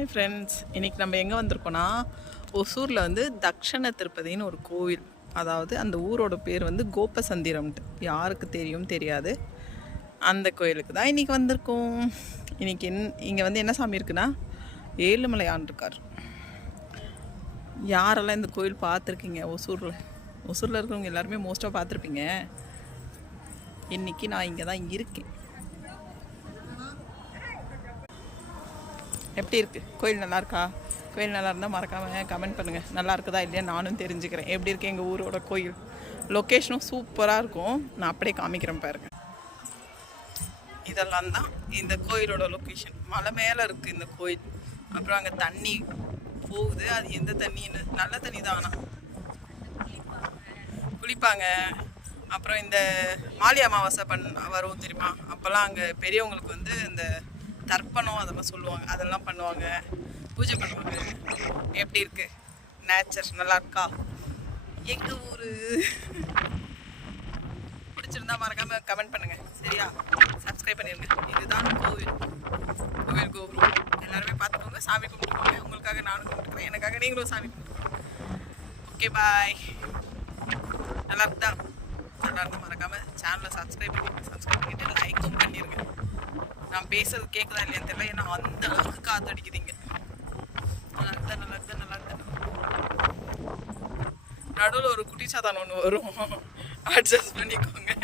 Hi friends, இன்றைக்கி நம்ம எங்கே வந்திருக்கோன்னா ஒசூரில் வந்து தக்ஷண திருப்பதின்னு ஒரு கோவில். அதாவது அந்த ஊரோட பேர் வந்து கோபசந்திரம்ட்டு. யாருக்கு தெரியும் தெரியாது. அந்த கோயிலுக்கு தான் இன்றைக்கி வந்திருக்கோம். இன்றைக்கி இங்கே வந்து என்ன சாமி இருக்குன்னா ஏழுமலையான் இருக்கார். யாரெல்லாம் இந்த கோயில் பார்த்துருக்கீங்க? ஒசூரில் இருக்கிறவங்க எல்லாருமே மோஸ்ட்டாக பார்த்துருப்பீங்க. இன்றைக்கி நான் இங்கே தான் இருக்கேன். எப்படி இருக்குது கோயில்? நல்லா இருக்கா? கோயில் நல்லா இருந்தால் மறக்காமல் கமெண்ட் பண்ணுங்கள். நல்லா இருக்குதா இல்லையா நானும் தெரிஞ்சுக்கிறேன். எப்படி இருக்குது எங்கள் ஊரோட கோயில்? லொக்கேஷனும் சூப்பராக இருக்கும். நான் அப்படியே காமிக்கிறேன் பாருங்க. இதெல்லாம் தான் இந்த கோயிலோட லொக்கேஷன். மலை மேலே இருக்குது இந்த கோயில். அப்புறம் அங்கே தண்ணி போகுது. அது எந்த தண்ணின்னு, நல்ல தண்ணி தான். ஆனால் குளிப்பாங்க. அப்புறம் இந்த மாலி அமாவாசை வரும் தெரியுமா? அப்போல்லாம் அங்கே பெரியவங்களுக்கு வந்து இந்த தர்ப்பணம் அதெல்லாம் சொல்லுவாங்க. அதெல்லாம் பண்ணுவாங்க, பூஜை பண்ணுவாங்க. எப்படி இருக்கு நேச்சர்? நல்லா இருக்கா? எங்கள் ஊர் பிடிச்சிருந்தா மறக்காமல் கமெண்ட் பண்ணுங்கள். சரியா? சப்ஸ்கிரைப் பண்ணிடுங்க. இதுதான் கோவில் கோபுரம். எல்லாருமே பார்த்துக்கோங்க, சாமி கும்பிட்டுக்கோங்க. உங்களுக்காக நானும் கும்பிட்டுக்கிறேன், எனக்காக நீங்களும் சாமி கும்பிட்டுக்கோங்க. ஓகே, பாய். நல்லா இருக்குதா? நல்லா இருந்தால் மறக்காமல் சேனலை சப்ஸ்கிரைப் பண்ணிவிட்டு லைக்கும் பண்ணிடுங்க. நான் பேசுறது கேட்குதா இல்லையான்னு தெரியல. ஏன்னா அந்த அளவுக்கு காற்றடிக்குதுங்க. நல்லா இருக்குதா. நடுவில் ஒரு குட்டி சாத்தான் ஒன்று வரும். அட்ஜஸ்ட் பண்ணிக்கோங்க.